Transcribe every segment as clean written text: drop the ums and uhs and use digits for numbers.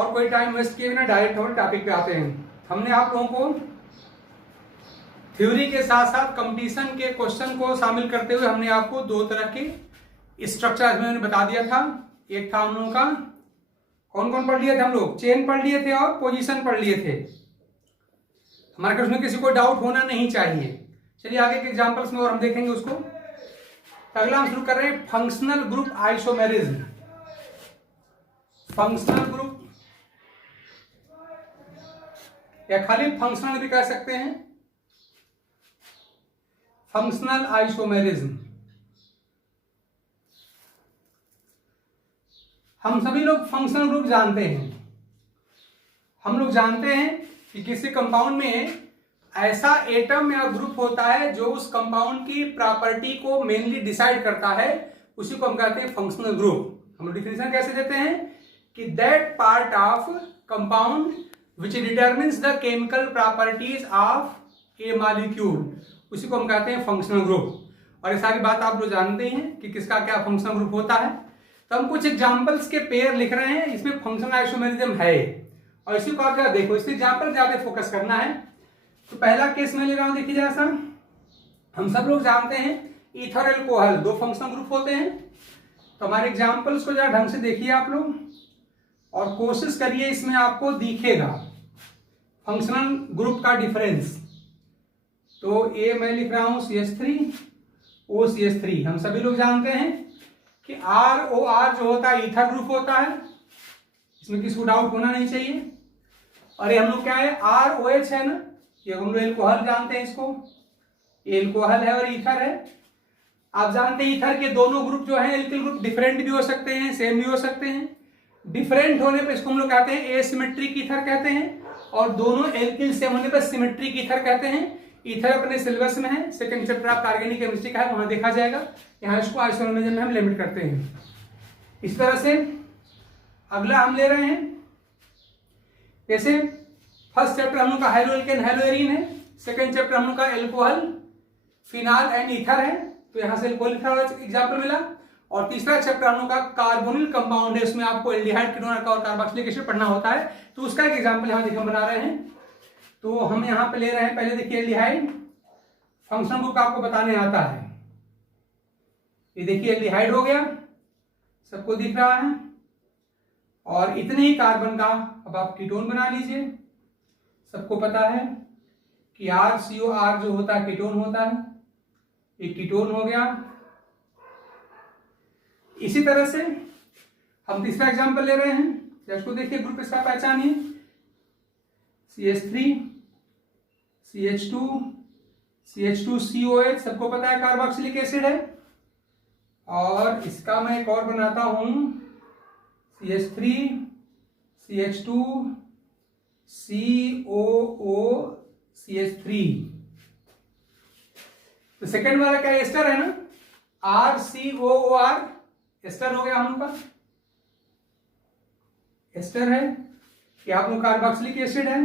और कोई time waste किए बिना डायरेक्ट हम टॉपिक पे आते हैं। हमने आप लोगों को थ्योरी के साथ साथ कंपटीशन के क्वेश्चन को शामिल करते हुए हमने आपको दो तरह के स्ट्रक्चर मैंने बता दिया था। एक था हम लोगों का कौन कौन पढ़ लिए थे हम लोग, चेन पढ़ लिए थे और पोजीशन पढ़ लिए थे। हमारे क्वेश्चन में किसी को डाउट होना नहीं चाहिए। चलिए आगे के एग्जांपल्स में और हम देखेंगे उसको। अगला हम शुरू कर रहे हैं functional group isomerism. Functional group या खाली फंक्शनल भी कह सकते हैं, फंक्शनल आइसोमेरिज्म। हम सभी लोग फंक्शनल ग्रुप जानते हैं। हम लोग जानते हैं कि किसी कंपाउंड में ऐसा एटम या ग्रुप होता है जो उस कंपाउंड की प्रॉपर्टी को मेनली डिसाइड करता है, उसी को हम कहते हैं फंक्शनल ग्रुप। हम लोग डिफिनेशन कैसे देते हैं कि that part of compound which determines the chemical properties of A molecule, उसी को हम कहते हैं फंक्शनल ग्रुप। और ये सारी बात आप लोग जानते हैं कि किसका क्या फंक्शनल ग्रुप होता है। तो हम कुछ एग्जांपल्स के पेयर लिख रहे हैं, इसमें फंक्शनल आइसोमेरिज्म है और इसी को आप जरा देखो, इस एग्जांपल ज्यादा फोकस करना है। तो पहला केस मैं ले रहा हूं, देखिए जरा सा। हम सब लोग जानते हैं ईथर एल्कोहल दो फंक्शनल ग्रुप होते हैं। तो हमारे एग्जांपल्स को जरा ढंग से देखिए आप लोग और कोशिश करिए इसमें आपको दिखेगा फंक्शनल ग्रुप का डिफरेंस। तो ए मैं लिख रहा हूं CH3 OCH3। हम सभी लोग जानते हैं कि ROR जो होता है ईथर ग्रुप होता है, इसमें किसी को डाउट होना नहीं चाहिए। और ये हम लोग क्या है ROH है ना, ये हम लोग एल्कोहल जानते हैं, इसको एल्कोहल है और ईथर है। आप जानते हैं ईथर के दोनों ग्रुप जो है एल्किल ग्रुप डिफरेंट भी हो सकते हैं, सेम भी हो सकते हैं। डिफरेंट होने पर इसको हम लोग कहते हैं एसिमेट्रिक ईथर कहते हैं, और दोनों एल्किल सेम होने पर सिमेट्रिक ईथर कहते हैं। ईथर अपने सिलेबस में है, second chapter of organic chemistry का है, वहां देखा जाएगा। यहाँ इसको आइसोमेरिज्म में हम लिमिट करते हैं। इस तरह से अगला हम ले रहे हैं, जैसे फर्स्ट चैप्टर हम लोग का हाइड्रोएल्केन हाइड्रोएरीन है, सेकंड चैप्टर हम लोग का एल्कोहल फिनाल एंड ईथर है, तो यहाँ से एल्कोहल एग्जाम्पल मिला। और तीसरा चैप्टर हम लोग का कार्बोनिल कंपाउंड है, उसमें आपको एल्डिहाइड कीटोन और कार्बोक्सिलिक एसिड पढ़ना होता है, तो उसका एक एग्जाम्पल यहाँ देखिए हम बना रहे हैं। तो हम यहाँ पे ले रहे हैं, पहले देखिए एल्डिहाइड फंक्शनल ग्रुप आपको बताने आता है। ये देखिए एल्डिहाइड हो गया, सबको दिख रहा है। और इतने ही कार्बन का अब आप कीटोन बना लीजिए। सबको पता है कि RCOR जो होता है कीटोन होता है, ये कीटोन हो गया। इसी तरह से हम तीसरा एग्जांपल ले रहे हैं, इसको देखिए ग्रुप इसका पहचानिए। CH3 CH2 CH2COH सबको पता है कार्बोक्सिलिक एसिड है। और इसका मैं एक और बनाता हूं CH3 CH2 COO CH3। तो सेकेंड वाला क्या एस्टर है ना, RCOOR एस्टर हो गया हम लोग का, एस्टर है। क्या आप लोग कार्बोक्सिलिक एसिड है।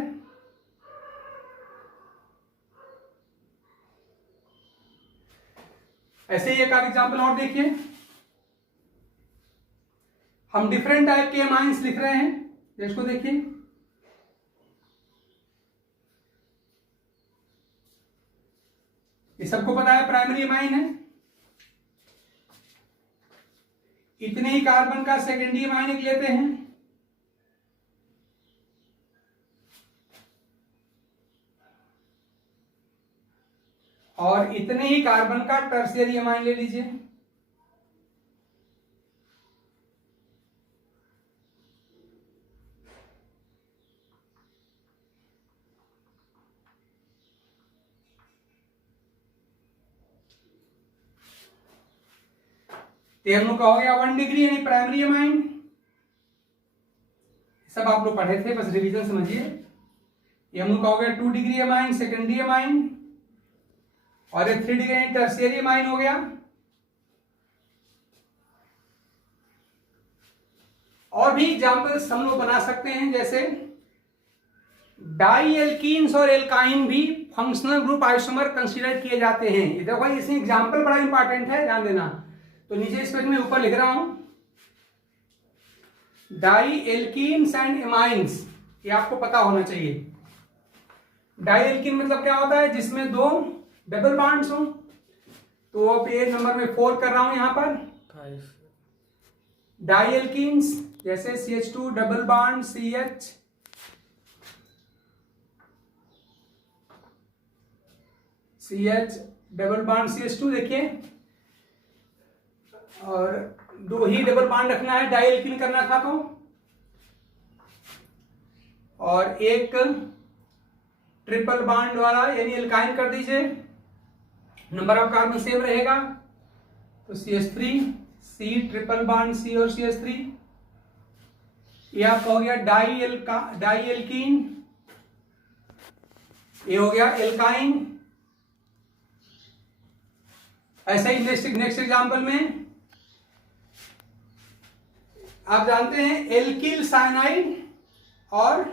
ऐसे ही एक आध एग्जांपल और देखिए। हम डिफरेंट टाइप के एमाइंस लिख रहे हैं, इसको देखिए। ये सबको पता है प्राइमरी एमाइन है। इतने ही कार्बन का सेकेंडरी एमाइन एक लेते हैं, और इतने ही कार्बन का टर्शियरी एमाइन ले लीजिए। तो हम लोग का हो गया 1 डिग्री यानी प्राइमरी एमाइन। सब आप लोग पढ़े थे, बस रिवीजन समझिए। ये हम लोग का हो गया 2 डिग्री एमाइन सेकेंडरी एमाइन, और ये 3 डिग्री टर्शियरी एमाइन हो गया। और भी एग्जांपल्स हम लोग बना सकते हैं, जैसे डाई एल्कीन्स और एल्काइन भी फंक्शनल ग्रुप आइसोमर कंसीडर किए जाते हैं। ये देखो भाई, इसमें एग्जांपल बड़ा इंपॉर्टेंट है, ध्यान देना। तो नीचे इस पेज में ऊपर लिख रहा हूं, डाई एल्कीन्स एंड एमाइन्स, ये आपको पता होना चाहिए। डाई एल्कीन मतलब क्या होता है, जिसमें दो डबल बॉन्ड्स हो। तो अब पेज नंबर में 4 कर रहा हूं यहां पर। डाई एल्कीन्स जैसे CH2 double bond CH, CH double bond CH2 देखिए, और दो ही डबल बॉन्ड रखना है, डाई एल्कीन करना था तो, और एक ट्रिपल बॉन्ड वाला यानी एल्काइन कर दीजिए, नंबर ऑफ कार्बन सेम रहेगा। तो CH3 C triple bond C और CH3, ये आपका हो गया डाई एल्कीन, ये हो गया एल्काइन। ऐसा ही नेक्स्ट एग्जांपल में आप जानते हैं एल्किल साइनाइड और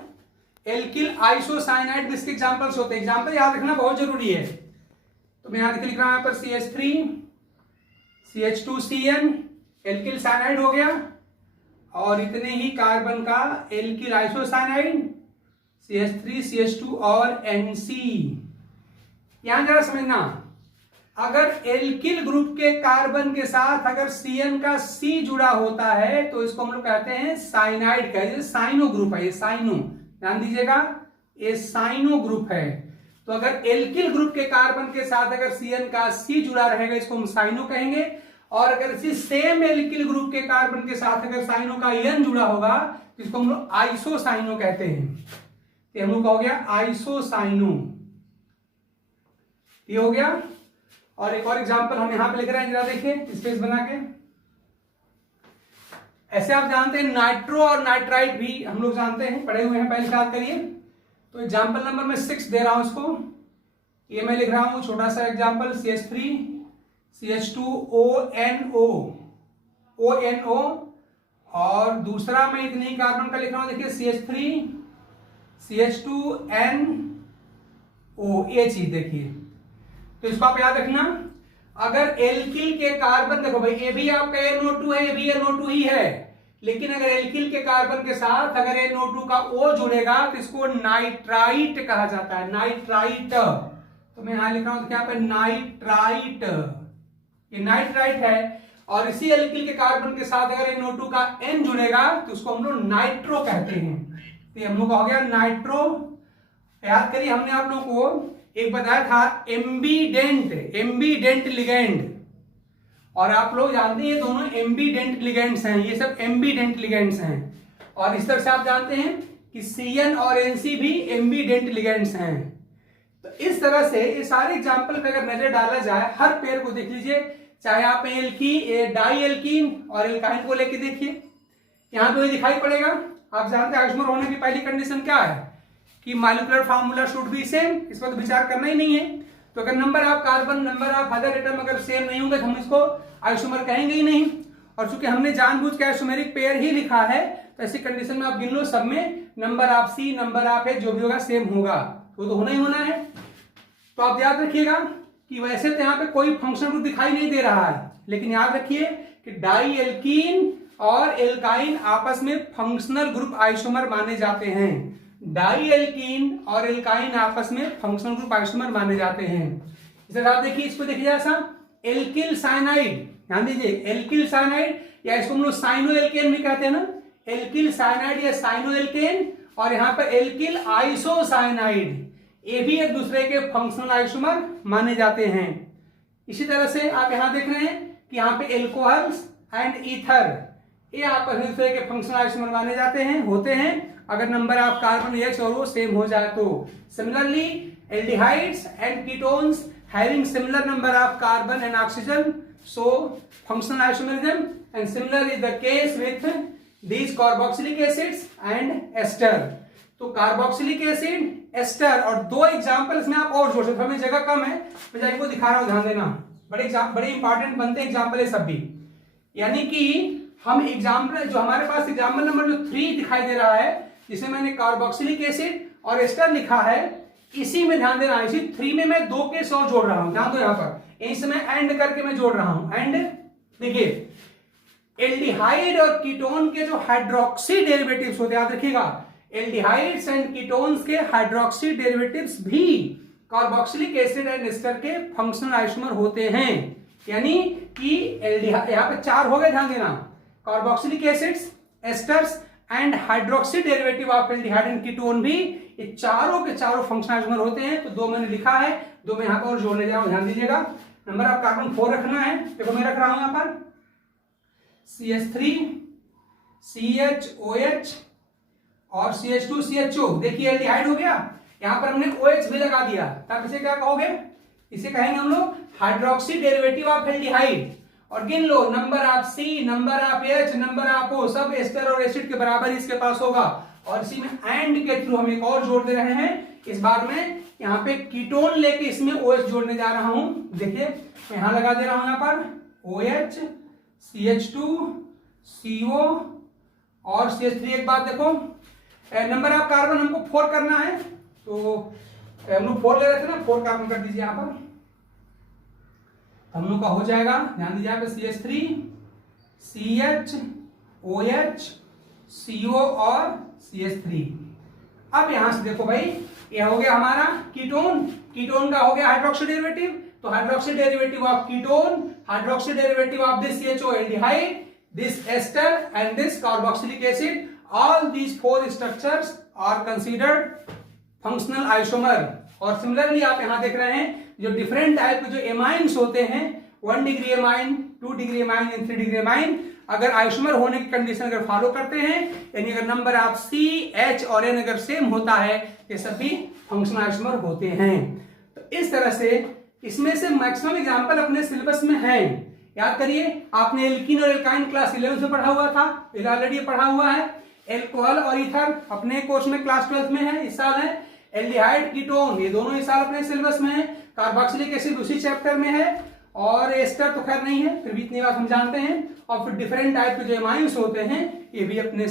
एल्किल आइसोसाइनाइड, इसके एग्जांपल्स होते हैं। एग्जांपल याद रखना बहुत जरूरी है। तो मैं यहां लिख रहा हूं, यहां पर CH3 CH2CN एल्किल साइनाइड हो गया, और इतने ही कार्बन का एल्किल आइसोसाइनाइड CH3 CH2 और NC। यहां जरा समझना, अगर एल्किल ग्रुप के कार्बन के साथ अगर CN का C जुड़ा होता है तो इसको हम लोग कहते हैं साइनाइड का, ये साइनो ग्रुप है, ये साइनो, ध्यान दीजिएगा, ये साइनो ग्रुप है। तो अगर एल्किल ग्रुप के कार्बन के साथ अगर CN का C जुड़ा रहेगा इसको हम साइनो कहेंगे, और अगर इसी सेम एल्किल ग्रुप के कार्बन के साथ अगर साइनो का N जुड़ा होगा तो इसको हम लोग आइसोसाइनो कहते हैं। ये हम लोग का हो गया आइसोसाइनो, ये हो गया। और एक और एग्जांपल हम यहां पे लिख रहे हैं, जरा देखिए स्पेस बना के। ऐसे आप जानते हैं नाइट्रो और नाइट्राइट भी हम लोग जानते हैं, पढ़े हुए हैं, पहले से याद करिए। तो एग्जांपल नंबर मैं 6 दे रहा हूं इसको, ये मैं लिख रहा हूं छोटा सा एग्जांपल, CH3 CH2ONO ONO, और दूसरा मैं इतने ही कार्बन का लिख रहा हूं, देखिए CH3 CH2NO, ये चीज देखिए। तो इसको आप याद रखना, अगर एल्किल के कार्बन, देखो भाई ये भी आपका NO2 है, ये भी NO2 ही है, लेकिन अगर एल्किल के कार्बन के साथ अगर NO2 का O जुड़ेगा तो इसको नाइट्राइट कहा जाता है, नाइट्राइट। तो मैं यहां लिख रहा हूं क्या पे नाइट्राइट, ये नाइट्राइट है। और इसी एल्किल के कार्बन के साथ अगर NO2 का N जुड़ेगा तो उसको हम लोग नाइट्रो कहते हैं। तो ये हम लोग का हो गया नाइट्रो। याद करिए हमने आप लोगों को एक बताया था एम्बीडेंट लिगेंड, और आप लोग जानते हैं ये दोनों एम्बीडेंट लिगेंड्स हैं, ये सब एम्बीडेंट लिगेंड्स हैं। और इस तरह से आप जानते हैं कि CN और NC भी एम्बीडेंट लिगेंड्स हैं। तो इस तरह से ये सारे एग्जांपल पे अगर नजर डाला जाए, हर पेयर को देख लीजिए, चाहे आप डाई एल्कीन और एल्काइन को लेके देखिए, यहां तो ये दिखाई पड़ेगा। आप जानते हैं आइसोमर होने की पहली कंडीशन क्या है कि molecular formula should be same, इस पर तो विचार करना ही नहीं है। तो अगर number of carbon, number of other atom अगर सेम नहीं होंगे तो हम इसको आइसोमर कहेंगे ही नहीं। और चूंकि हमने जानबूझ के आइसोमेरिक पेयर ही लिखा है, तो ऐसी कंडीशन में आप गिन लो, सब में number of C, number of H जो भी होगा सेम होगा, तो होना ही होना है। तो आप याद रखिएगा कि वैसे तो यहाँ पे कोई फंक्शनल ग्रुप दिखाई नहीं दे रहा है, लेकिन याद रखिए कि डाई एल्कीन और एल्काइन आपस में फंक्शनल ग्रुप आइसोमर माने जाते हैं। डाई एल्कीन और एल्काइन आपस में फंक्शनल ग्रुप आइसोमर माने जाते हैं। इसे आप देखिए, इसको देखिए ऐसा, एल्किल साइनाइड, ध्यान दीजिए एल्किल साइनाइड, या इसको हम लोग साइनो एल्केन भी कहते हैं ना, एल्किल साइनाइड या साइनो एल्केन, और यहाँ पर एल्किल आइसोसाइनाइड, ये भी एक दूसरे के फंक्शनल आइसोमर माने जाते हैं। इसी तरह से आप यहां देख रहे हैं कि यहाँ पे एल्कोहल्स एंड ईथर, ये आपस में दूसरे के फंक्शनल आइसोमर माने जाते हैं, होते हैं, अगर नंबर ऑफ कार्बन H और O सेम हो जाए तो। Similarly aldehydes and ketones having similar number of carbon and oxygen so functional isomerism, and similar is the case with these carboxylic acids and ester. तो carboxylic acid, ester, और दो example इसमें आप और जोड़ सकते हैं, जगह कम है, मैं इनको दिखा रहा हूं, ध्यान देना, बड़े इंपॉर्टेंट बनते हैं एग्जांपल है सब भी। यानी कि हम एग्जाम्पल जो हमारे पास एग्जाम्पल नंबर जो 3 दिखाई दे रहा है, जिसे मैंने कार्बोक्सिलिक एसिड और एस्टर लिखा है, इसी में ध्यान देना, इसी 3 में मैं 2 के 100 जोड़ रहा हूं, ध्यान दो, यहां पर इस समय एंड करके मैं जोड़ रहा हूं। एंड देखिए एल्डिहाइड और कीटोन के जो हाइड्रोक्सी डेरिवेटिव्स होते हैं, याद रखिएगा, एल्डिहाइड्स एंड कीटोन्स के हाइड्रोक्सी डेरिवेटिव्स भी कार्बोक्सिलिक एसिड एंड एस्टर के फंक्शनल आइसोमर होते हैं। यानी कि एल्डिहाइड, यहाँ पे 4 हो गए, ध्यान देना, carboxylic acids, asters and hydroxy derivative of aldehyde and ketone भी, ये चारों के चारों फंक्शनल आइसोमर होते हैं। तो 2 मैंने लिखा है, 2 मैं यहाँ पर और जोड़ने जा रहा हूं, ध्यान दीजिएगा। नंबर ऑफ कार्बन 4 रखना है, देखो मैं रख रहा हूं यहाँ पर CH3 CHOH और CH2 CHO। देखिए एल्डिहाइड हो गया, यहां पर हमने OH भी लगा दिया, तब इसे क्या कहोगे, इसे कहेंगे हम लोग हाइड्रोक्सी डेरिवेटिव ऑफ एल्डिहाइड। और गिन लो, number of C, number of H, number of O, सब एस्टर और एसिड के बराबर इसके पास होगा। और इसी में एंड के थ्रू हम एक और जोड़ दे रहे हैं, इस बार में यहाँ पे कीटोन लेके इसमें OH जोड़ने जा रहा हूं। देखिए मैं यहां लगा दे रहा हूं, यहाँ पर OH CH2 CO और CH3। एक बात देखो, नंबर ऑफ कार्बन हमको 4 करना है, तो हम लोग 4 ले रहे थे ना, 4 कार्बन कर दीजिए यहाँ पर, हम लोग का हो जाएगा, ध्यान दीजिए यहाँ पे CH3 CH OH CO और CH3। अब यहां से देखो भाई, ये हो गया हमारा कीटोन, कीटोन का हो गया हाइड्रोक्सी डेरिवेटिव, तो hydroxy derivative of ketone, hydroxy derivative of this CHO aldehyde, this ester and this carboxylic acid, all these 4 structures are considered functional isomer। और सिमिलरली आप यहां देख रहे हैं जो डिफरेंट टाइप के जो एमाइंस होते हैं, 1 degree amine, 2 degree amine and 3 degree amine, अगर आइसोमर होने की कंडीशन अगर फॉलो करते हैं, यानी अगर नंबर ऑफ C, H और N अगर सेम होता है, ये सभी फंक्शनल आइसोमर होते हैं। तो इस तरह से इसमें से मैक्सिमम एग्जांपल अपने सिलेबस में है। याद करिए, आपने एल्कीन और एल्काइन क्लास 11 में पढ़ा हुआ था, ऑलरेडी पढ़ा हुआ है। एल्कोहल और ईथर अपने कोर्स में क्लास 12 में है, इस साल है। एल्डिहाइड कीटोन ये दोनों इस साल अपने सिलेबस में है। कार्बोक्सिलिक एसिड उसी चैप्टर में है, और एस्टर तो खैर नहीं है, फिर भी इतनी बात हम जानते हैं। और फिर डिफरेंट टाइप के जो एमाइंस होते हैं, ये भी अपने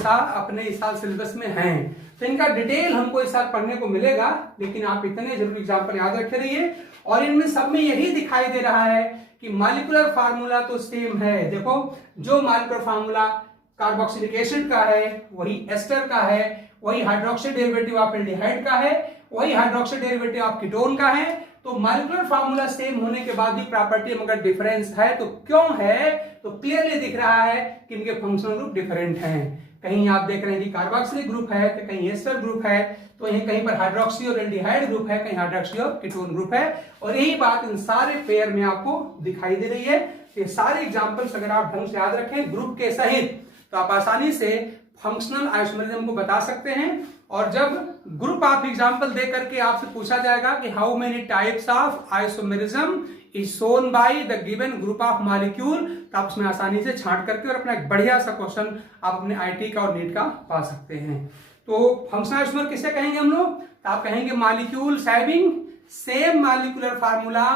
इस साल सिलेबस में हैं। तो इनका डिटेल हमको इस साल पढ़ने को मिलेगा, लेकिन आप इतने जरूरी एग्जाम्पल याद रखे रहिए। और इनमें सब में यही दिखाई दे रहा है कि मॉलिक्यूलर फार्मूला तो सेम है। देखो, जो मॉलिक्यूलर फार्मूला कार्बोक्सिलिक एसिड का है वही एस्टर का है, वही हाइड्रोक्सी डेरिवेटिव ऑफ एल्डिहाइड का है, वही हाइड्रोक्सी डेरिवेटिव ऑफ कीटोन का है। तो मॉलिक्यूलर फार्मूला सेम होने के बाद भी प्रॉपर्टी में अगर डिफरेंस है तो क्यों है, तो क्लियरली दिख रहा है कि इनके फंक्शनल ग्रुप डिफरेंट हैं। कहीं आप देख रहे हैं कि कार्बोक्सिलिक ग्रुप है, तो कहीं एस्टर ग्रुप है, तो यहीं कहीं पर हाइड्रोक्सी और एल्डिहाइड ग्रुप है, कहीं हाइड्रोक्सी और कीटोन ग्रुप है। और यही बात इन सारे पेयर में आपको दिखाई दे रही है। ये सारे एग्जांपल्स अगर आप ढंग से याद रखें ग्रुप के सहित, तो आप आसानी से फंक्शनल आइसोमरिज्म को बता सकते हैं। और जब ग्रुप आप एग्जांपल दे करके आपसे पूछा जाएगा कि how many types of isomerism is shown by the given group of molecule, तो आप उसमें आसानी से छांट करके और अपना एक बढ़िया सा क्वेश्चन आप अपने आईटी का और नीट का पा सकते हैं। तो फंक्शनल आइसोमर किसे कहेंगे हम लोग, तो आप कहेंगे molecules having same molecular formula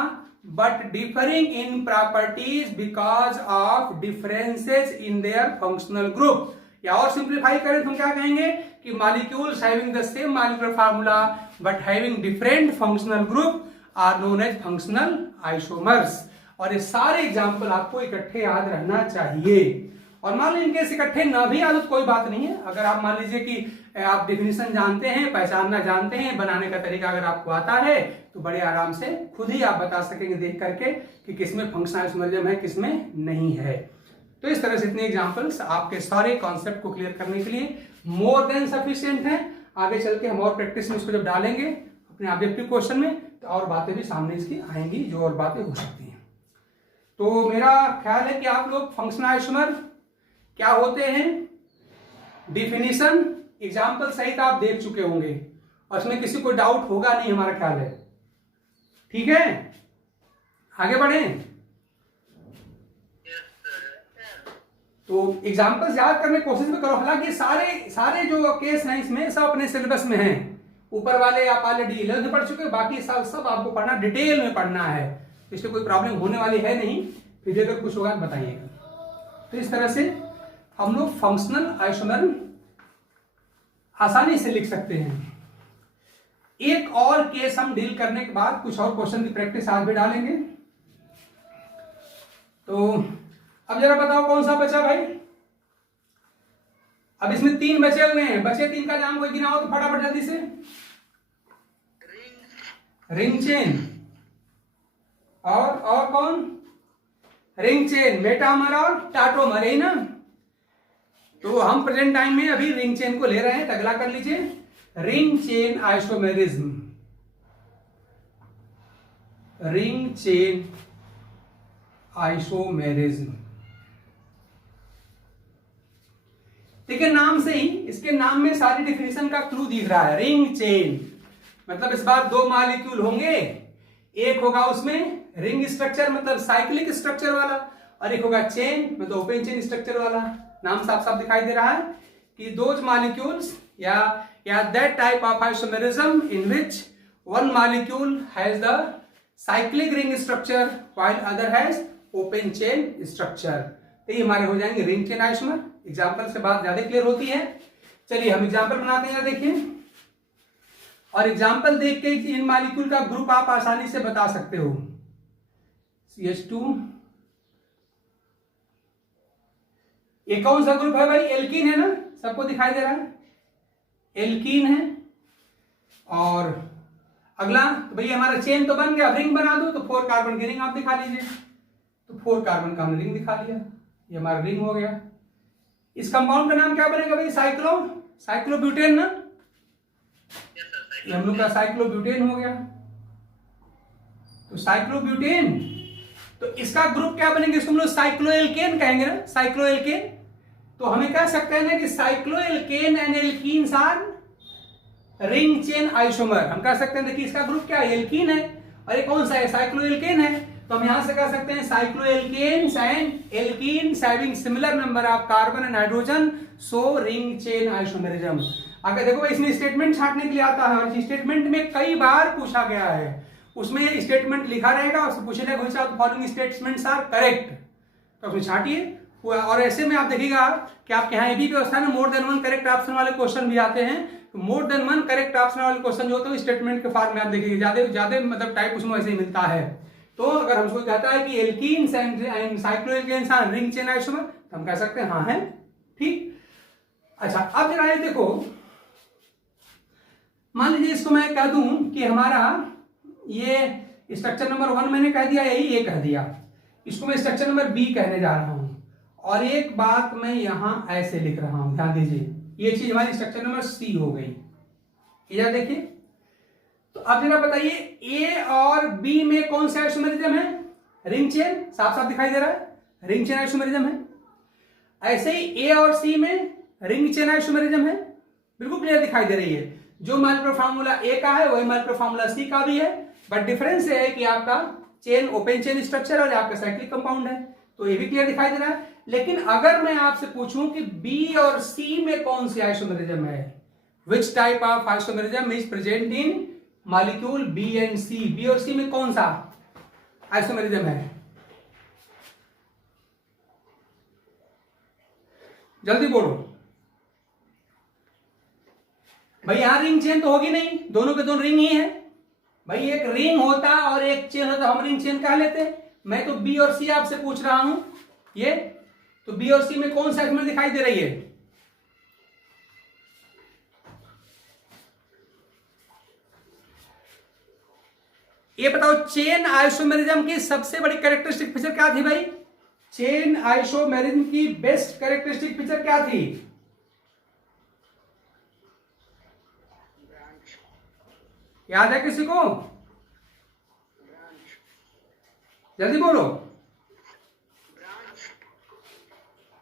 but differing in properties because of differences in their functional group। या और सिंप्लीफाई करें तो हम क्या कहेंगे कि molecules having the same molecular formula but having different functional group are known as functional isomers. और ये सारे एग्जांपल आपको इकट्ठे याद रहना चाहिए। और मान लो इनके इकट्ठे ना भी याद हो तो कोई बात नहीं है। अगर आप मान लीजिए कि आप डिफिनीशन जानते हैं, पहचानना जानते हैं, बनाने का तरीका अगर आपको आता है, तो बड़े आराम से खुद ही आप बता सकेंगे देख करके कि किसमें फंक्शनल आइसोमरिज्म है, किसमें नहीं है। तो इस तरह से इतने एग्जांपल्स आपके सारे कॉन्सेप्ट को क्लियर करने के लिए मोर देन सफिशिएंट है। आगे चल के हम और प्रैक्टिस में इसको जब डालेंगे अपने ऑब्जेक्टिव क्वेश्चन में, तो और बातें भी सामने इसकी आएंगी, जो और बातें हो सकती हैं। तो मेरा ख्याल है कि आप लोग फंक्शनल आइसोमर क्या होते हैं, डिफिनीशन एग्जाम्पल सहित आप देख चुके होंगे, और इसमें किसी को डाउट होगा नहीं, हमारा ख्याल है। ठीक है, आगे बढ़े। तो एग्जाम्पल्स याद करने की कोशिश भी करो। हालांकि सारे जो केस हैं इसमें सब अपने सिलेबस में हैं। ऊपर वाले आप ऑलरेडी 11th पढ़ चुके, बाकी साल सब आपको पढ़ना, डिटेल में पढ़ना है, इसलिए कोई प्रॉब्लम होने वाली है नहीं। फिर अगर कुछ होगा बताइएगा। तो इस तरह से हम लोग फंक्शनल आइसोमर आसानी से लिख सकते हैं। एक और केस हम डील करने के बाद कुछ और क्वेश्चन की प्रैक्टिस आज भी डालेंगे। तो अब जरा बताओ कौन सा बचा भाई। अब इसमें 3 बचे हुए हैं, बचे 3 का नाम कोई गिनाओ तो फटाफट जल्दी से। रिंग चेन और कौन? रिंग चेन, मेटामर और टाटोमर, है ना। तो हम प्रेजेंट टाइम में अभी रिंग चेन को ले रहे हैं, तो अगला कर लीजिए ring chain isomerism. Ring chain isomerism, देखिए नाम से ही, इसके नाम में सारी डिफिनेशन का क्लू दिख रहा है। रिंग चेन मतलब इस बार 2 मॉलिक्यूल होंगे, एक होगा उसमें रिंग स्ट्रक्चर मतलब साइक्लिक स्ट्रक्चर वाला, और एक होगा चेन मतलब ओपन चेन स्ट्रक्चर वाला। नाम साफ साफ दिखाई दे रहा है कि दोज मॉलिक्यूल्स या that type of isomerism in which one molecule has the cyclic ring structure while other has open chain structure. तो ये हमारे हो जाएंगे रिंग चेन आइसोमर। एग्जाम्पल से बात ज्यादा क्लियर होती है। चलिए हम एग्जाम्पल बनाते हैं, देखिए, और एग्जाम्पल देख के इन मॉलिक्यूल का ग्रुप आप आसानी से बता सकते हो। CH2, ये कौन सा ग्रुप है भाई? एल्कीन है ना, सबको दिखाई दे रहा है, एल्कीन है। और अगला तो भैया हमारा चेन तो बन गया, रिंग बना दो, तो 4 कार्बन की रिंग आप दिखा लीजिए। तो 4 कार्बन का हमने रिंग दिखा लिया, ये हमारा रिंग हो गया। इस कंपाउंड का नाम क्या बनेगा भाई? साइक्लोब्यूटेन ना, ये हम लोग का साइक्लोब्यूटेन हो गया। तो साइक्लोब्यूटेन, तो इसका ग्रुप क्या बनेगा? इसको हम लोग साइक्लोएल्केन कहेंगे ना, साइक्लोएल्केन। तो हमें कह सकते हैं ना कि cycloalkane and alkenes R ring chain isomer. हम कह सकते हैं देखिए इसका ग्रुप क्या है? एल्कीन है, और ये कौन सा है? साइक्लोएल्केन है। तो हम यहां से कह सकते हैं cycloalkenes and alkenes having similar number of carbon and hydrogen, so ring chain isomerism. अगर देखो इसमें स्टेटमेंट छांटने के लिए आता है, और स्टेटमेंट में कई बार पूछा गया है, उसमें स्टेटमेंट लिखा रहेगा, उससे पूछेगा which of the following statements are correct, तो उसमें छांटिए। और ऐसे में आप देखिएगा कि आपके यहाँ ये भी व्यवस्था है, मोर देन 1 करेक्ट ऑप्शन वाले क्वेश्चन भी आते हैं। तो मोर देन 1 करेक्ट ऑप्शन वाले क्वेश्चन जो होते हैं स्टेटमेंट के फॉर्म में आप देखिए ज्यादा मतलब टाइप उसमें ऐसे ही मिलता है। तो अगर हमको कहता है कि alkenes and cycloalkenes R ring chain isomer, तो हम कह सकते हैं हाँ है, ठीक। अच्छा अब जरा ये देखो, मान लीजिए इसको मैं कह दूं कि हमारा ये स्ट्रक्चर नंबर 1 मैंने कह दिया, यही A कह दिया, इसको मैं स्ट्रक्चर नंबर B कहने जा रहा हूं। और एक बात मैं यहां ऐसे लिख रहा हूं, ध्यान दीजिए, ये चीज हमारी स्ट्रक्चर नंबर C हो गई। इधर देखिए, तो अब जरा बताइए A और B में कौन सा आइसोमेरिज्म है? रिंग चेन, साफ साफ दिखाई दे रहा है, रिंग चेन आइसोमेरिज्म है। ऐसे ही A और C में रिंग चेन आइसोमेरिज्म है, बिल्कुल क्लियर दिखाई दे रही है। जो मॉलिक्यूलर फार्मूला A का है वही मॉलिक्यूलर फार्मूला C का भी है, बट डिफरेंस ये है कि आपका चेन ओपन चेन स्ट्रक्चर और आपका साइक्लिक कंपाउंड है, तो ये भी क्लियर दिखाई दे रहा है। लेकिन अगर मैं आपसे पूछूं कि B और C में कौन सी आइसोमेरिज्म है, which type of isomerism is present in molecule B and C, B और C में कौन सा आइसोमेरिज्म है? जल्दी बोलो भाई। यहां रिंग चेन तो होगी नहीं, दोनों के दोनों रिंग ही है भाई। एक रिंग होता और एक चेन होता, हम रिंग चेन कह लेते। मैं तो B और C आपसे पूछ रहा हूं, ये तो B और C में कौन सा आइसोमर दिखाई दे रही है? ये बताओ चेन आइसोमेरिज्म की सबसे बड़ी कैरेक्टरिस्टिक फीचर क्या थी भाई? चेन आइसोमेरिज्म की बेस्ट कैरेक्टरिस्टिक फीचर क्या थी? याद है किसी को? जल्दी बोलो।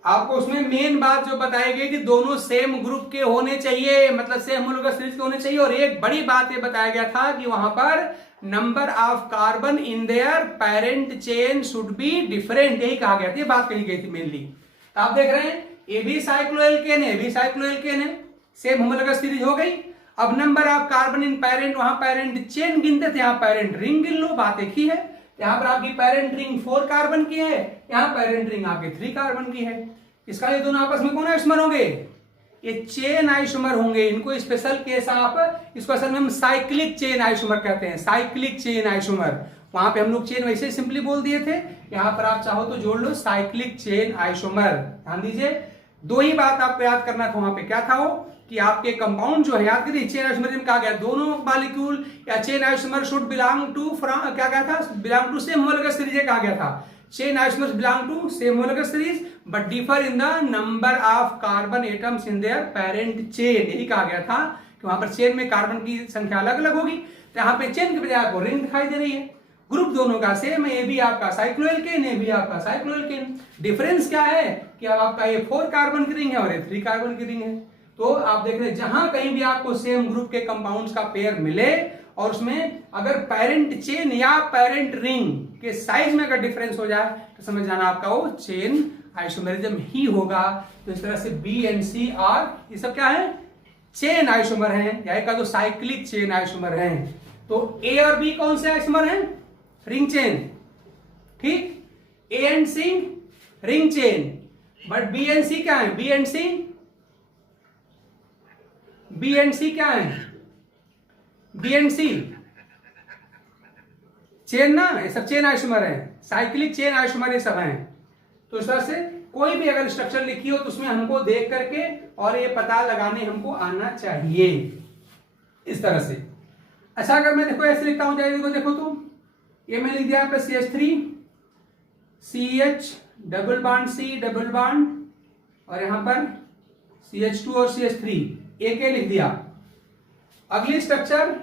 आपको उसमें मेन बात जो बताई गई कि दोनों सेम ग्रुप के होने चाहिए, मतलब सेम होमोलोगस सीरीज के होने चाहिए। और एक बड़ी बात ये बताया गया था कि वहां पर number of carbon in their parent chain should be different, यही कहा गया था, ये बात कही गई थी मेनली। तो आप देख रहे हैं ये भी साइक्लोएल्केन है, भी साइक्लोएल्केन है, सेम होमोलोगस सीरीज हो गई। अब number of carbon in parent, वहां पेरेंट चेन गिनते थे, यहाँ पेरेंट रिंग गिन लो, बात एक ही है। यहाँ पर आपकी पेरेंट रिंग 4 कार्बन की है, यहाँ पेरेंट रिंग आपके 3 कार्बन की है। इसका ये दोनों आपस में कौन आइसोमर होंगे? ये चेन आइसोमर होंगे। इनको स्पेशल केस आप, इसको असल में हम साइक्लिक चेन आइसोमर कहते हैं, साइक्लिक चेन आइसोमर। वहां पे हम लोग चेन वैसे सिंपली बोल दिए थे, यहाँ पर आप चाहो तो जोड़ लो साइक्लिक चेन आइसोमर। ध्यान दीजिए, दो ही बात आपको याद करना था वहां पे, क्या था वो कि आपके कंपाउंड जो है, याद करिए चेन आइसोमरिज्म कहा गया दोनों मॉलिक्यूल या chain isomer should belong to क्या क्या था, belong to same homologous series कहा गया था। Chain isomers belong to same homologous series but differ in the number of carbon atoms in their parent chain, यही कहा गया था कि वहां पर चेन में कार्बन की संख्या अलग अलग होगी। तो यहाँ पे चेन के बजाय आपको रिंग दिखाई दे रही है, ग्रुप दोनों का सेम है, ये भी आपका साइक्लोएल्केन, ये भी आपका साइक्लोएल्केन। डिफरेंस क्या है कि अब आपका ये 4 कार्बन की रिंग है और ये 3 कार्बन की रिंग है। तो आप देख रहे हैं जहां कहीं भी आपको सेम ग्रुप के कंपाउंड्स का पेयर मिले और उसमें अगर पेरेंट चेन या पेरेंट रिंग के साइज में अगर डिफरेंस हो जाए तो समझ जाना आपका वो चेन आइसोमेरिज्म ही होगा। तो इस तरह से बी एंड सी आर ये सब क्या है, चेन आइसोमर हैं, या एक तो साइक्लिक चेन आइसोमर हैं। तो ए और बी कौन से आइसोमर हैं, रिंग चेन, ठीक। A and C ring chain, but B and C क्या है, बी एंड सी क्या है, बी एंड सी चेन ना, ये सब चेन आइसोमर है, साइक्लिक चेन आइसोमर ये सब हैं। तो इस तरह से कोई भी अगर स्ट्रक्चर लिखी हो तो उसमें हमको देख करके और ये पता लगाने हमको आना चाहिए इस तरह से। अच्छा अगर मैं देखो ऐसे लिखता हूं, देखो तो ये मैं लिख दिया CH3 CH double bond C double bond और यहां पर CH2 और CH3 एक लिख दिया। अगली स्ट्रक्चर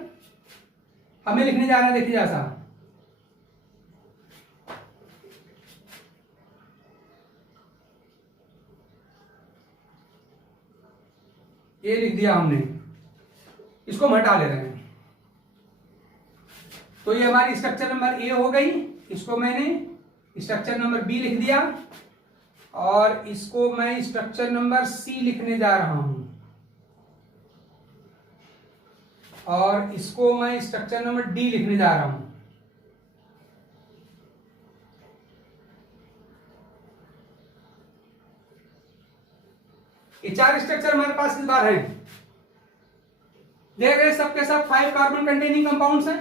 हमें लिखने जा रहा है, देखिए जैसा ये लिख दिया हमने, इसको हम हटा ले रहे हैं। तो ये हमारी स्ट्रक्चर नंबर ए हो गई, इसको मैंने स्ट्रक्चर नंबर बी लिख दिया और इसको मैं स्ट्रक्चर नंबर सी लिखने जा रहा हूं और इसको मैं स्ट्रक्चर नंबर डी लिखने जा रहा हूं। ये 4 स्ट्रक्चर हमारे पास इस बार हैं। देख रहे सबके सब 5 कार्बन कंटेनिंग कंपाउंड्स हैं,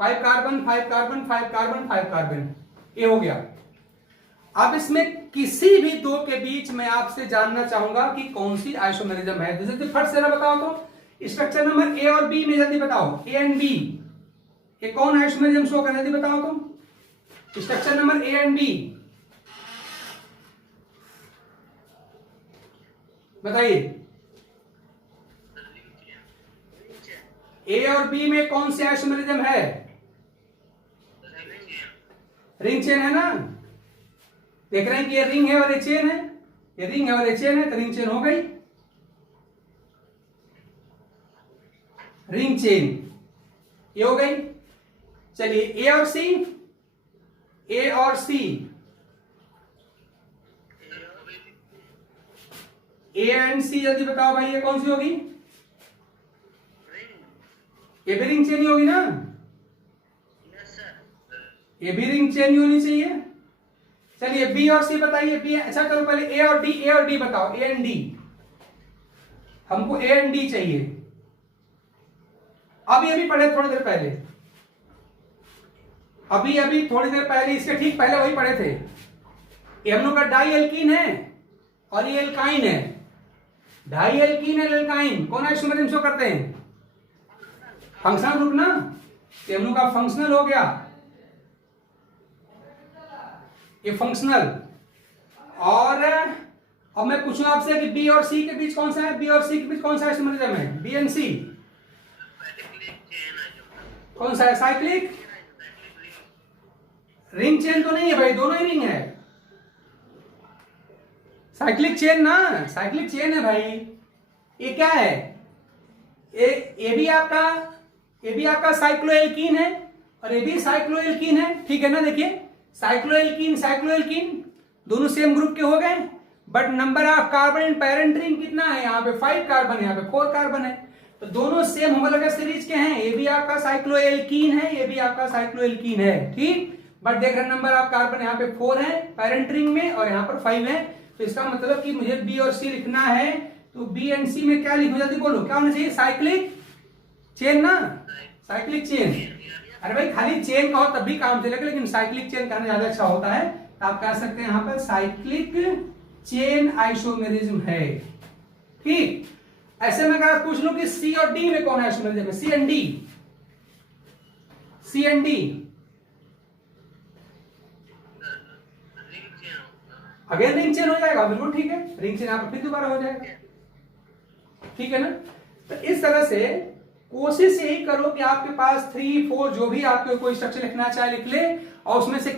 5 कार्बन 5 कार्बन 5 कार्बन 5 कार्बन, ये हो गया। अब इसमें किसी भी दो के बीच मैं आपसे जानना चाहूंगा कि कौन सी आइसोमेरिज्म है। जैसे फर्स्ट जरा बताओ तो स्ट्रक्चर नंबर ए और बी में जल्दी बताओ, ए एंड बी ये कौन आइसोमेरिज्म शो कर, जल्दी बताओ तो structure number A and B बताइए। ए और बी में कौन सी आइसोमेरिज्म है, रिंग चेन है ना। देख रहे हैं कि ये रिंग है और ये चेन है, ये रिंग है और ये चेन है, तो रिंग चेन हो गई, रिंग चेन ये हो गई। चलिए ए और सी, ए और सी, ए एंड सी जल्दी बताओ भाई ये कौन सी होगी, ये भी रिंग चेन ही होगी ना, ये भी रिंग चेन ही होनी चाहिए। चलिए बी और सी बताइए, बी अच्छा करो पहले ए और डी, ए और डी बताओ, ए एंड डी, हमको ए एंड डी चाहिए। अभी अभी पढ़े थोड़ी देर पहले, अभी अभी थोड़ी देर पहले, इसके ठीक पहले वही पढ़े थे। ये हम लोग का डाई एल्कीन है और ये एल्काइन है, डाई एल्कीन है एल्काइन, कौन आइसोमेरिज्म शो करते हैं, फंक्शनल ग्रुप ना, ये हम लोग का फंक्शनल हो गया, ये फंक्शनल। और अब मैं पूछूं आपसे कि बी और सी के बीच कौन सा है, बी और सी के बीच कौन सा आइसोमेरिज्म है, बी एंड सी कौन सा है, साइक्लिक रिंग चेन तो नहीं है भाई, दोनों ही रिंग है, साइक्लिक चेन ना, साइक्लिक चेन है भाई। ये क्या है, ये भी आपका साइक्लोएल्कीन है और ये भी साइक्लोएल्कीन है, ठीक है ना। देखिए साइक्लोएल्कीन साइक्लोएल्कीन दोनों सेम ग्रुप के हो गए, but number of carbon in parent ring कितना है, यहाँ पे 5 कार्बन है, यहाँ पे 4 कार्बन है, तो दोनों सेम होमोलॉगस सीरीज के हैं। ये भी आपका साइक्लोएल्कीन है, ये भी आपका साइक्लोएल्कीन है, ठीक। बट देख रहे नंबर ऑफ कार्बन यहाँ पे 4 है पेरेंट रिंग में और यहाँ पर 5 है। तो इसका मतलब कि मुझे बी और सी लिखना है, तो बी एंड सी में क्या लिखो, जल्दी बोलो क्या होना चाहिए, साइक्लिक चेन ना, साइक्लिक चेन। अरे भाई खाली चेन कहो तब भी काम चलेगा, लेकिन साइक्लिक चेन कहना ज्यादा अच्छा होता है, तो आप कह सकते हैं यहाँ पर साइक्लिक चेन आइसोमेरिज्म है। ठीक, ऐसे में अगर पूछ लो कि सी और डी में कौन आइसोमेरिज्म है, C and D, C and D, again ring chain हो जाएगा, बिल्कुल ठीक है, रिंग चेन आप फिर दोबारा हो जाएगा, ठीक है ना। तो इस तरह से कोशिश यही करो कि आपके पास 3, 4 जो भी आपके कोई स्ट्रक्चर लिखना चाहे लिख ले, और उसमें से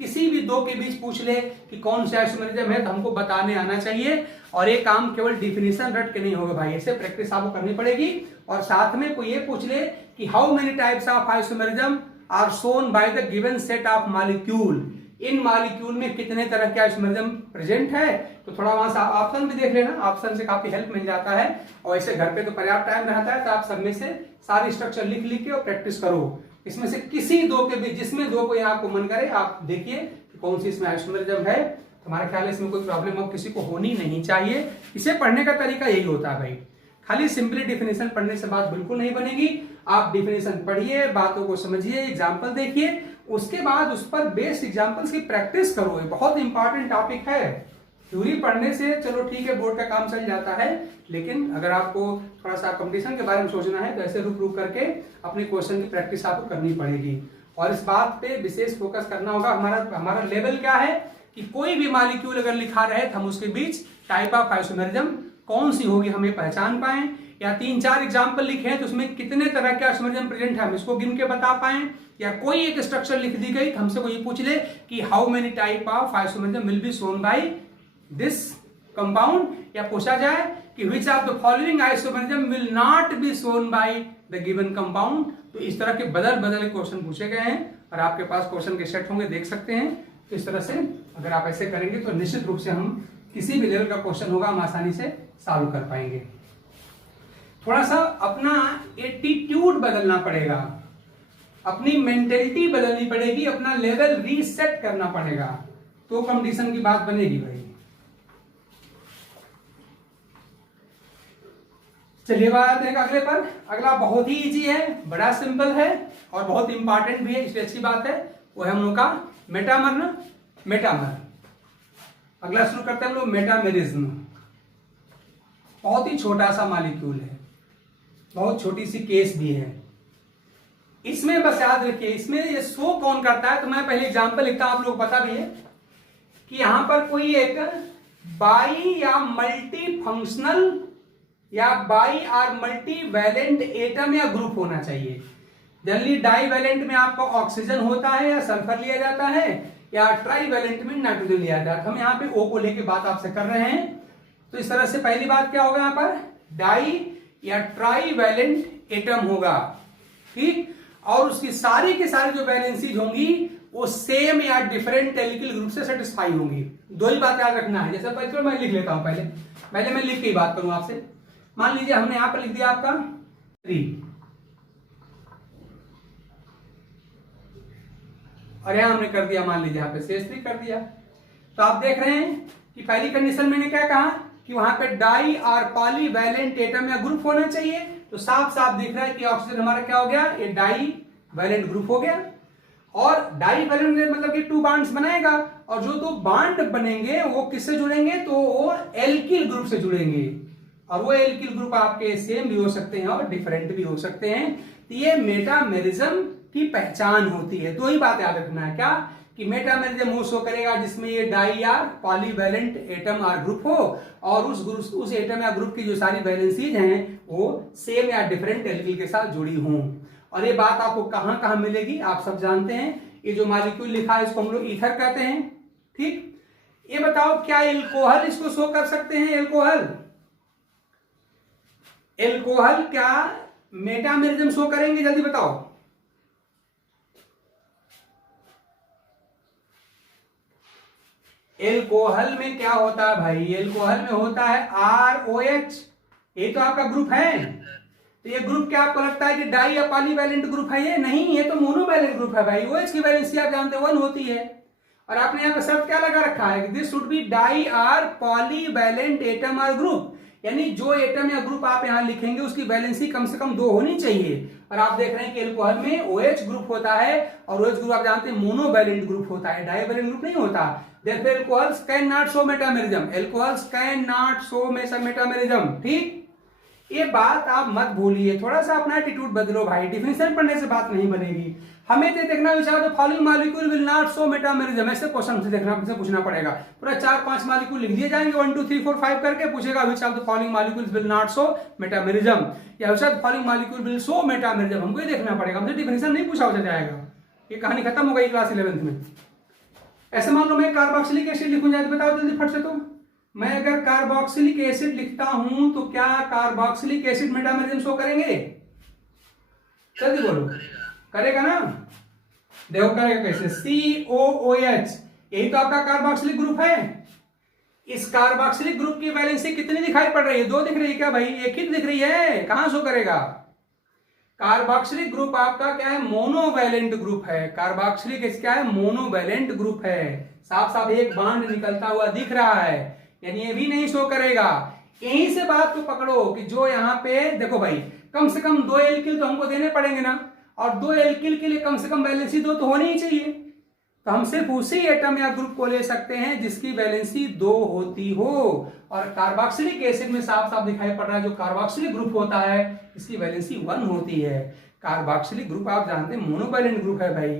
किसी भी दो के बीच पूछ ले कि कौन सा आइसोमेरिज्म है, तो हमको बताने आना चाहिए। और ये काम केवल डिफिनेशन रट के नहीं होगा भाई, ऐसे प्रैक्टिस आपको करनी पड़ेगी। और साथ में कोई ये पूछ ले कि how many types of isomerism are shown by the given set of molecule, इन मॉलिक्यूल में कितने तरह के आइसोमेरिज्म प्रेजेंट है, तो थोड़ा वहां से ऑप्शन भी देख लेना, ऑप्शन से काफी हेल्प मिल जाता है। और ऐसे घर पे तो पर्याप्त टाइम रहता है, तो आप सब में से सारे स्ट्रक्चर लिख लिख के और प्रैक्टिस करो। इसमें से किसी दो के बीच, जिसमें दो को आपको मन करे, आप देखिए कि कौन सी इसमें आइसोमेरिज्म है। तुम्हारे ख्याल है इसमें कोई प्रॉब्लम अब किसी को होनी नहीं चाहिए। इसे पढ़ने का तरीका यही होता है भाई, खाली सिंपली डिफिनेशन पढ़ने से बात बिल्कुल नहीं बनेगी। आप डिफिनेशन पढ़िए, बातों को समझिए, एग्जाम्पल देखिए, उसके बाद उस पर बेस्ड एग्जाम्पल्स की प्रैक्टिस करो। ये बहुत इंपॉर्टेंट टॉपिक है। थ्योरी पढ़ने से चलो ठीक है, बोर्ड का काम चल जाता है, लेकिन अगर आपको थोड़ा सा कंपटीशन के बारे में सोचना है तो ऐसे रुक रुक करके अपने क्वेश्चन की प्रैक्टिस आपको करनी पड़ेगी। और इस बात पे विशेष फोकस करना होगा। हमारा लेवल क्या है कि कोई भी मॉलिक्यूल अगर लिखा रहे तो हम उसके बीच टाइप ऑफ आइसोमेरिज्म कौन सी होगी हमें पहचान पाएं, या 3-4 एग्जाम्पल लिखे हैं तो उसमें कितने तरह के आइसोमेरिज्म प्रेजेंट है हम इसको गिन के बता पाएं। या कोई एक स्ट्रक्चर लिख दी गई तो हमसे कोई पूछ ले कि how many type of isomerism will be shown by this compound, या पूछा जाए कि which of the following isomerism will not be shown by the given compound. तो इस तरह के बदल क्वेश्चन पूछे गए हैं और आपके पास क्वेश्चन के सेट होंगे, देख सकते हैं। तो इस तरह से अगर आप ऐसे करेंगे तो निश्चित रूप से हम किसी भी लेवल का क्वेश्चन होगा हम आसानी से सॉल्व कर पाएंगे। थोड़ा सा अपना एटीट्यूड बदलना पड़ेगा, अपनी मेंटेलिटी बदलनी पड़ेगी, अपना लेवल रीसेट करना पड़ेगा, तो कंपटीशन की बात बनेगी भाई। चलिए बात है अगले पर। अगला बहुत ही इजी है, बड़ा सिंपल है और बहुत इंपॉर्टेंट भी है, इसलिए अच्छी बात है। वो है हम लोग का मेटामर ना, मेटामर। अगला शुरू करते हैं हम लोग मेटामेरिज्म। बहुत ही छोटा सा मॉलिक्यूल है, बहुत छोटी सी केस भी है। इसमें बस याद रखिए, इसमें ये शो कौन करता है, तो मैं पहले एग्जांपल लिखता हूं, आप लोग पता भी है कि यहां पर कोई एक बाई या मल्टी फंक्शनल या बाई और मल्टी वैलेंट एटम या ग्रुप होना चाहिए। जनरली डाई वैलेंट में आपको ऑक्सीजन होता है या सल्फर लिया जाता है, या ट्राई वैलेंट में नाइट्रोजन लिया जाता है। हम यहाँ पे ओ को लेके बात आपसे कर रहे हैं। तो इस तरह से पहली बात क्या होगा, यहाँ पर डाई या ट्राई वैलेंट एटम होगा, ठीक। और उसकी सारी की सारी जो वैलेंसीज होंगी वो सेम या डिफरेंट एल्किल ग्रुप से सेटिस्फाई होंगी। दो ही बात याद रखना है। जैसे पहले मैं लिख लेता हूं, पहले मैं लिख के ही बात करूं आपसे। मान लीजिए हमने यहां पर लिख दिया आपका 3 और यहां हमने कर दिया, मान लीजिए यहां पे CH3 कर दिया। तो आप देख रहे हैं कि पहली कंडीशन मैंने क्या कहा कि वहां पे डाई और पॉली वैलेंट एटम या ग्रुप होना चाहिए। तो साफ साफ दिख रहा है कि ऑक्सीजन हमारा क्या हो गया, ये डाई वैलेंट ग्रुप हो गया। और डाई वैलेंट मतलब कि 2 बॉन्ड्स बनाएगा, और जो 2 बॉन्ड बनेंगे वो किससे जुड़ेंगे, तो वो एल्किल ग्रुप से जुड़ेंगे। और वो एल्किल ग्रुप आपके सेम भी हो सकते हैं और डिफरेंट भी हो सकते हैं। तो ये मेटामेरिज्म की पहचान होती है। दो ही बात याद रखना है, क्या कि मेटामेरिज्म वो शो करेगा जिसमें ये डाई या पॉलीवैलेंट एटम और ग्रुप हो, और उस एटम या ग्रुप की जो सारी वैलेंसीज हैं वो सेम या डिफरेंट एल्किल के साथ जुड़ी हों। और ये बात आपको कहां कहां मिलेगी आप सब जानते हैं। ये जो मॉलिक्यूल लिखा है इसको हम लोग ईथर कहते हैं, ठीक। ये बताओ क्या एल्कोहल इसको शो कर सकते हैं, एल्कोहल क्या मेटामेरिज्म शो करेंगे, जल्दी बताओ। एल्कोहल में क्या होता है भाई, एल्कोहल में होता है ROH। ये तो आपका ग्रुप है। तो ये ग्रुप क्या आपको लगता है कि डाई या पॉलीवैलेंट ग्रुप है? ये नहीं, ये तो मोनोवैलेंट ग्रुप है भाई। OH की वैलेंसी आप जानते हैं 1 होती है। और आपने यहाँ पे शर्त क्या लगा रखा है कि दिस शुड बी डाई और पॉलीवैलेंट एटम और ग्रुप। यानी जो एटम या ग्रुप आप यहां लिखेंगे उसकी वैलेंसी कम से कम 2 होनी चाहिए। और आप देख रहे हैं कि एल्कोहल में OH ग्रुप होता है और OH ग्रुप आप जानते हैं मोनोवैलेंट ग्रुप होता है, डाइवैलेंट ग्रुप नहीं होता। therefore alcohols cannot show metamerism, alcohols cannot show metamerism। ठीक, ये बात आप मत भूलिए, थोड़ा सा अपना एटीट्यूड बदलो भाई, डिफिनेशन पढ़ने से बात नहीं बनेगी। हमें तो देखना विचार तो following molecule will not show metamerism, ऐसे क्वेश्चन से देखना से पूछना पड़ेगा। पूरा 4-5 मॉलिक्यूल लिख दिए जाएंगे 1 2 3 4 5 करके, पूछेगा which of the following molecules will not show metamerism या which of the following molecule will show metamerism, हमको ये देखना पड़ेगा। हमसे डिफिनेशन नहीं पूछा हो जाएगा, ये कहानी खत्म हो गई क्लास 11th में। ऐसे मान लो मैं कार्बोक्सिलिक एसिड लिखूं जाए, बताओ जल्दी फट से। तो मैं अगर कार्बोक्सिलिक एसिड लिखता हूं तो क्या कार्बोक्सिलिक एसिड मेटामेरिज्म शो करेंगे? जल्दी बोलो, करेगा ना? देखो करेगा कैसे, COOH, यही तो आपका कार्बोक्सिलिक ग्रुप है। इस कार्बोक्सिलिक ग्रुप की वैलेंसी कितनी दिखाई पड़ रही है? 2 दिख रही है क्या भाई? एक ही दिख रही है, कहां शो करेगा? कार्बोक्सिलिक ग्रुप आपका क्या है? मोनोवैलेंट ग्रुप है। कार्बोक्सिलिक क्या है? मोनोवैलेंट ग्रुप है। साफ साफ एक बॉन्ड निकलता हुआ दिख रहा है, यानी ये भी नहीं शो करेगा। यहीं से बात को पकड़ो कि जो यहाँ पे देखो भाई, कम से कम 2 एल्किल तो हमको देने पड़ेंगे ना, और 2 एल्किल के लिए कम से कम वैलेंसी 2 तो होनी ही चाहिए। तो हम सिर्फ उसी एटम या ग्रुप को ले सकते हैं जिसकी वैलेंसी 2 होती हो। और कार्बोक्सिलिक एसिड में साफ साफ दिखाई पड़ रहा है जो कार्बोक्सिलिक ग्रुप होता है इसकी वैलेंसी 1 होती है। कार्बोक्सिलिक ग्रुप आप जानते हैं मोनोवैलेंट ग्रुप है भाई।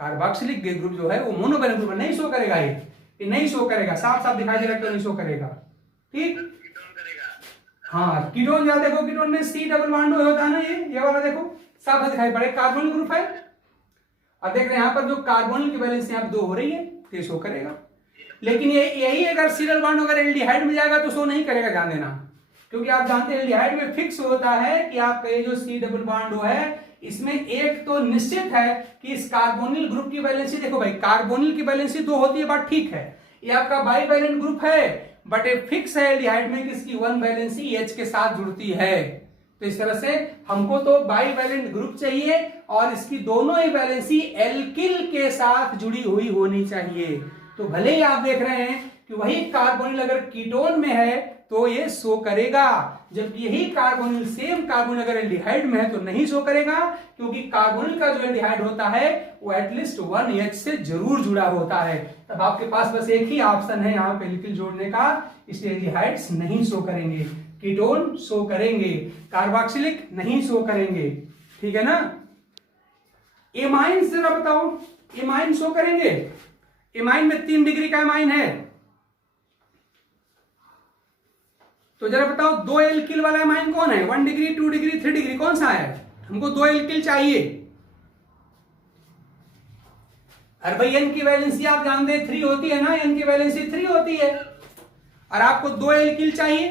कार्बोक्सिलिक ग्रुप जो है वो मोनोवैलेंट ग्रुप नहीं शो करेगा, ये नहीं शो करेगा, साफ साफ दिखाई दे रहा है, नहीं शो करेगा। ठीक, हाँ कीटोन जरा देखो, कीटोन में C डबल बॉन्ड होता है ना, ये वाला देखो साफ दिखाई पड़े, कार्बोनिल ग्रुप है। और देख रहे हैं यहाँ पर जो कार्बोनिल की वैलेंसी यहाँ 2 हो रही है तो ये शो करेगा। लेकिन ये यही अगर C डबल बॉन्ड अगर एल्डिहाइड में जाएगा तो शो नहीं करेगा, ध्यान देना, क्योंकि आप जानते हैं एल्डिहाइड में फिक्स होता है कि आपका ये जो C डबल बॉन्ड है इसमें एक तो निश्चित है कि इस कार्बोनिल ग्रुप की वैलेंसी, देखो भाई कार्बोनिल की वैलेंसी 2 होती है, बात ठीक है। ये आपका बाईवैलेंट ग्रुप है, बट ये फिक्स है एल्डिहाइड में कि इसकी 1 वैलेंसी H के साथ जुड़ती है। तो इस तरह से हमको तो बाईवैलेंट ग्रुप चाहिए और इसकी दोनों ही वैलेंसी एल्किल के साथ जुड़ी हुई होनी चाहिए। तो भले ही आप देख रहे हैं कि वही कार्बोनिल अगर कीटोन में है तो ये शो करेगा, जबकि यही कार्बोनिल सेम कार्बोनिल अगर एल्डिहाइड में है तो नहीं शो करेगा, क्योंकि कार्बोनिल का जो एल्डिहाइड होता है वो एटलीस्ट 1 H से जरूर जुड़ा होता है। तब आपके पास बस एक ही ऑप्शन है यहाँ पे एल्किल जोड़ने का, इसलिए एल्डिहाइड्स नहीं शो करेंगे, कीटोन शो करेंगे, कार्बोक्सिलिक नहीं शो करेंगे। ठीक है ना? एमाइन जरा बताओ, एमाइन शो करेंगे? एमाइन में 3 डिग्री का एमाइन है, तो जरा बताओ 2 एल्किल वाला एमाइन कौन है? 1 डिग्री, 2 डिग्री, 3 डिग्री, कौन सा है? हमको 2 एल्किल चाहिए। अरे भाई N की वैलेंसी आप जानते हैं 3 होती है ना, N की वैलेंसी 3 होती है और आपको 2 एल्किल चाहिए।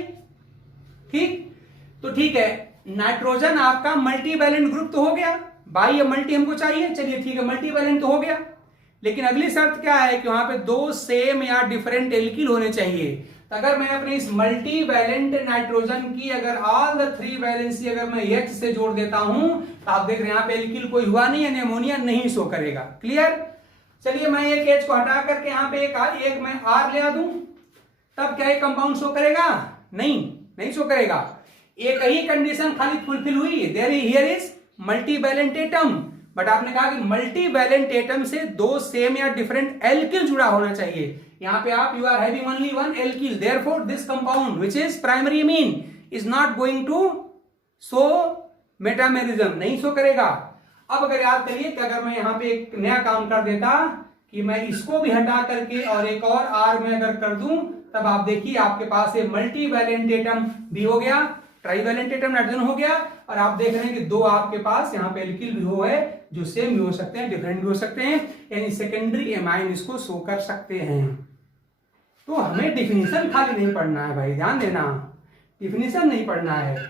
ठीक, तो ठीक है, नाइट्रोजन आपका मल्टीवैलेंट ग्रुप तो हो गया, बाई या मल्टी हमको चाहिए, चलिए ठीक है मल्टीवैलेंट तो हो गया, लेकिन अगली शर्त क्या है कि वहां पे 2 सेम या डिफरेंट एल्किल होने चाहिए। तो अगर मैं अपने इस मल्टीवैलेंट नाइट्रोजन की अगर ऑल द 3 वैलेंसी अगर मैं H से जोड़ देता हूं तो आप देख रहे हैं यहाँ पे एल्किल कोई हुआ नहीं है, अमोनिया नहीं शो करेगा। क्लियर? चलिए मैं एक H को हटा करके यहाँ पे एक मैं R ले आ दूं, तब क्या ये कंपाउंड शो करेगा? नहीं शो करेगा। एक ही कंडीशन खाली फुलफिल हुई, there here is multivalent atom, but आपने कहा कि मल्टीवैलेंट एटम से 2 सेम या डिफरेंट एल्किल जुड़ा होना चाहिए। यहाँ पे आप you are having only 1 alkyl, therefore this compound which is primary amine is not going to show metamerism, नहीं शो करेगा। अब अगर याद करिए कि अगर मैं यहाँ पे एक नया काम कर देता कि मैं इसको भी हटा करके और एक और R में अगर कर दूं, तब आप देखिए आपके पास ये मल्टीवैलेंट एटम भी हो गया, ट्राइवैलेंट एटम नाइट्रोजन हो गया, और आप देख रहे हैं कि 2 आपके पास यहाँ पे एल्किल भी हो है जो सेम भी हो सकते हैं, डिफरेंट भी हो सकते हैं, यानी सेकेंडरी एमाइन इसको शो कर सकते हैं। तो हमें डिफिनीशन खाली नहीं पढ़ना है भाई, ध्यान देना, डिफिनीशन नहीं पढ़ना है,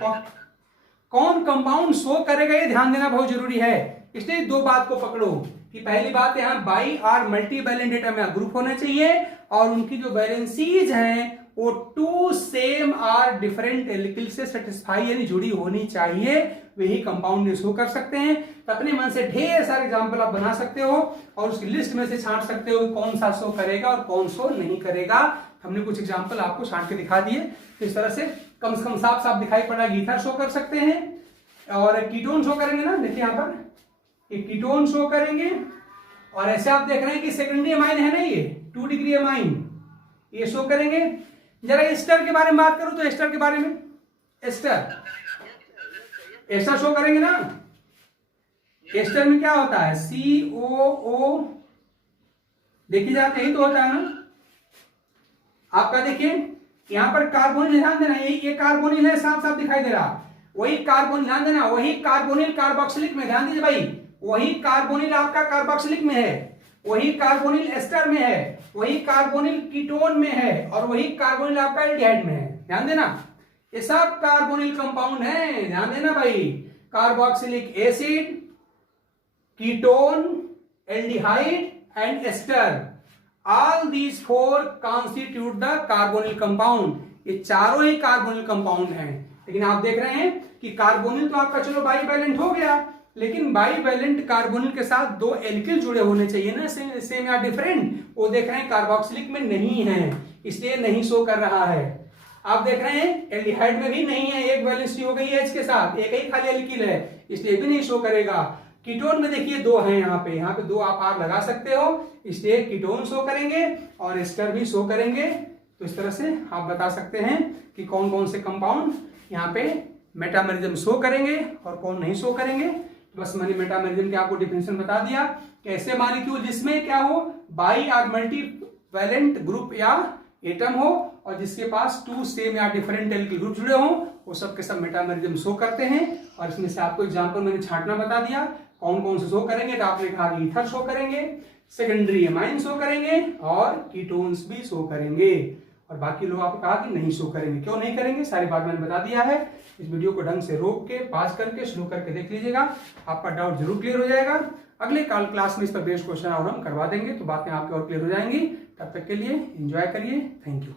कौन कंपाउंड शो करेगा ये ध्यान देना बहुत जरूरी है। इसलिए 2 बात को पकड़ो कि पहली बात यहाँ बाई आर मल्टीवैलेंट एटम या ग्रुप होना चाहिए और उनकी जो वैलेंसीज हैं वो 2 सेम आर डिफरेंट एल्किल से सेटिस्फाई यानी जुड़ी होनी चाहिए, वही कंपाउंड शो कर सकते हैं। तो अपने मन से ढेर सारे एग्जांपल आप बना सकते हो और उसकी लिस्ट में से छांट सकते हो कि कौन सा शो करेगा और कौन शो नहीं करेगा। हमने कुछ एग्जांपल आपको छांट के दिखा दिए, तो इस तरह से कम से कम साफ साफ दिखाई पड़ रहा है, ईथर शो कर सकते हैं और कीटोन शो करेंगे ना, देखिए यहाँ पर ये कीटोन शो करेंगे। और ऐसे आप देख रहे हैं कि सेकेंडरी अमाइन है ना, ये 2 डिग्री अमाइन, ये शो करेंगे। जरा एस्टर के बारे में बात करूं तो एस्टर के बारे में, एस्टर शो करेंगे ना। एस्टर में क्या होता है, COO, देखिए जरा यही तो होता है ना आपका। देखिए यहां पर कार्बोनिल, ध्यान देना, ये कार्बोनिल है, साफ साफ दिखाई दे रहा, वही कार्बोनिल, ध्यान देना, वही कार्बोनिल कार्बोक्सिलिक में, ध्यान दीजिए भाई, वही कार्बोनिल आपका कार्बोक्सिलिक में है, वही कार्बोनिल एस्टर में है, वही कार्बोनिल कीटोन में है, और वही कार्बोनिल आपका एल्डिहाइड में है। ध्यान देना, ये सब कार्बोनिल कंपाउंड है, ध्यान देना भाई। Carboxylic acid, ketone, aldehyde and ester, all these 4 constitute the carbonyl compound. ये चारों ही कार्बोनिल कंपाउंड हैं। लेकिन आप देख रहे हैं कि कार्बोनिल तो आपका चलो बाईवैलेंट हो गया, लेकिन बाईवैलेंट कार्बोनिल के साथ 2 एल्किल जुड़े होने चाहिए ना, सेम या डिफरेंट। वो देख रहे हैं कार्बोक्सिलिक में नहीं है, इसलिए नहीं शो कर रहा है। आप देख रहे हैं एल्डिहाइड में भी नहीं है, एक वैलेंसी हो गई है H के साथ, एक ही खाली एल्किल है, इसलिए भी नहीं शो करेगा। कीटोन में देखिए 2 हैं, यहाँ पे 2 आप R लगा सकते हो, इसलिए कीटोन शो करेंगे और एस्टर भी शो करेंगे। तो इस तरह से आप बता सकते हैं कि कौन कौन से कंपाउंड यहाँ पे मेटामेरिज्म शो करेंगे और कौन नहीं शो करेंगे। तो बस मैंने मेटामेरिज्म के आपको डिफिनेशन बता दिया कि ऐसे मॉलिक्यूल जिसमें क्या हो, बाई और मल्टी वैलेंट ग्रुप या एटम हो और जिसके पास 2 सेम या डिफरेंट एल्किल ग्रुप जुड़े हों, वो सब के सब मेटामेरिज्म शो करते हैं। और इसमें से आपको एग्जांपल मैंने छांटना बता दिया कौन कौन से शो करेंगे। तो आपने कहा कि ईथर शो करेंगे, सेकेंडरी अमाइन शो करेंगे और कीटोन्स भी शो करेंगे, और बाकी लोग आपको कहा कि नहीं शो करेंगे। क्यों नहीं करेंगे, सारी बात मैंने बता दिया है। इस वीडियो को ढंग से रोक के, पास करके, शुरू करके देख लीजिएगा, आपका डाउट जरूर क्लियर हो जाएगा। अगले क्लास में इस पर बेस्ड क्वेश्चन और हम करवा देंगे, तो बातें आपके और क्लियर हो जाएंगी। तब तक के लिए एंजॉय करिए, थैंक यू।